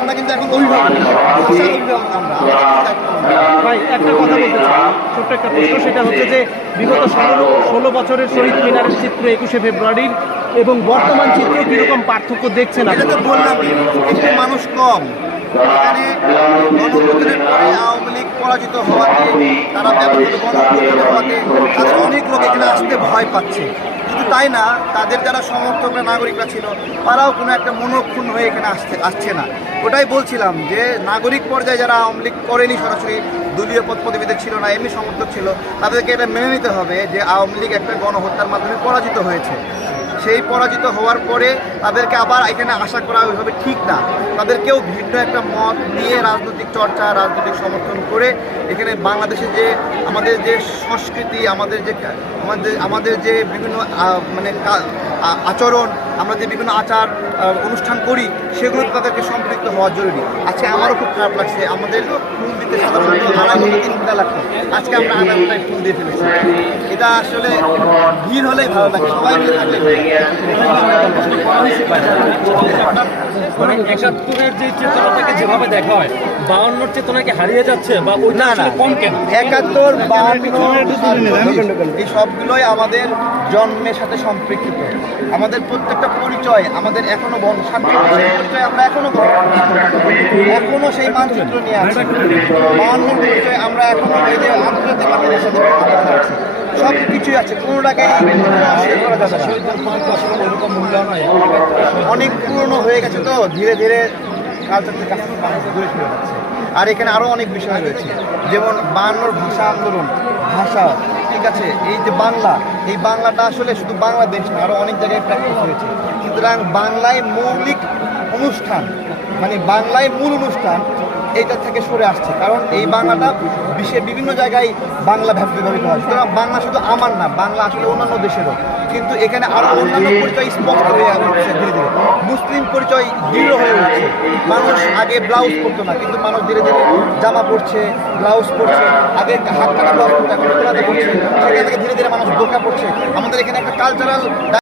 আমরা কিন্তু এখন অভিভাবক। ভাই একটা কথা বলতে চাই। ছোট্ট একটা প্রশ্ন সেটা হচ্ছে যে বিগত ষোলো ষোলো বছরের শহীদ মিনারের চিত্র একুশে ফেব্রুয়ারির এবং বর্তমান চিত্র কীরকম পার্থক্য দেখছেন এটা আপনি তো বললাম একটু মানুষ কম। এখানে পরে আওয়ামী লীগ পরাজিত হওয়াতে তারা ব্যবহৃত হওয়াতে এখানে আসতে ভয় পাচ্ছে। শুধু তাই না, তাদের যারা সমর্থকরা, নাগরিকরা ছিল, তারাও কোনো একটা মনক্ষুণ হয়ে এখানে আসতে আসছে না। ওটাই বলছিলাম যে, নাগরিক পর্যায়ে যারা আওয়ামী লীগ করেনি সরাসরি দলীয় পদ পদবিতে ছিল না, এমনি সমর্থক ছিল, তাদেরকে এটা মেনে নিতে হবে যে, আওয়ামী লীগ একটা গণহত্যার মাধ্যমে পরাজিত হয়েছে। সেই পরাজিত হওয়ার পরে তাদেরকে আবার এখানে আশা করা ওইভাবে ঠিক না। তাদেরকেও ভিন্ন একটা মত নিয়ে রাজনৈতিক চর্চা, রাজনৈতিক সমর্থন করে এখানে বাংলাদেশে যে আমাদের যে সংস্কৃতি, আমাদের যে আমাদের আমাদের যে বিভিন্ন মানে আচরণ, আমরা যে বিভিন্ন আচার অনুষ্ঠান করি সেগুলো তাদেরকে সম্পৃক্ত হওয়া জরুরি। আজকে আমারও খুব খারাপ লাগছে। আমাদের ফুল দিতে সাধারণত আড়াই ঘণ্টা তিন ঘণ্টা লাগতো আজকে আমরা আধা ঘন্টায় ফুল দিয়ে ফেলেছি। এটা আসলে ভিড় হলেই ভালো লাগে সবাই মিলে থাকলে একাত্তরের যে চেতনাটাকে যেভাবে দেখা হয় বাউন্নর চেতনাকে হারিয়ে যাচ্ছে বা ওইটা আসলে কম কেন? একাত্তর এই সবগুলোই আমাদের জন্মের সাথে সম্পৃক্ত। আমাদের প্রত্যেকটা পরিচয় আমাদের এখনও পরিচয় আমরা এখনও এখনও সেই মানচিত্র নিয়ে আছি। বাহান্নর পরিচয় আমরা এখনও এই যে আন্তর্জাতিক মানের সাথে সব কিছুই আছে যাবে অনেক পুরনো হয়ে গেছে তো, ধীরে ধীরে কালচার থেকে দূরে যাচ্ছে। আর এখানে আরও অনেক বিষয় রয়েছে। যেমন বায়ান্নর ভাষা আন্দোলন, ভাষা ঠিক আছে, এই যে বাংলা, এই বাংলাটা আসলে শুধু বাংলাদেশ না আরও অনেক জায়গায় প্র্যাকটিস হয়েছে। সুতরাং বাংলায় মৌলিক অনুষ্ঠান মানে বাংলায় মূল অনুষ্ঠান এইটা থেকে সরে আসছে। কারণ এই বাংলাটা বিশ্বের বিভিন্ন জায়গায় বাংলা ব্যবহৃত হয়। সুতরাং বাংলা শুধু আমার না, বাংলা আসলে অন্যান্য দেশেরও। কিন্তু এখানে আরও অন্যান্য পরিচয় স্পষ্ট হয়ে উঠছে ধীরে ধীরে। মুসলিম পরিচয় দৃঢ় হয়ে উঠছে। মানুষ আগে ব্লাউজ পরতো না, কিন্তু মানুষ ধীরে ধীরে জামা পরছে ব্লাউজ পরছে। আগে হাত কাটা ব্লাউজ পরতো, এখন সেখান থেকে ধীরে ধীরে মানুষ বোরকা পড়ছে আমাদের এখানে একটা কালচারাল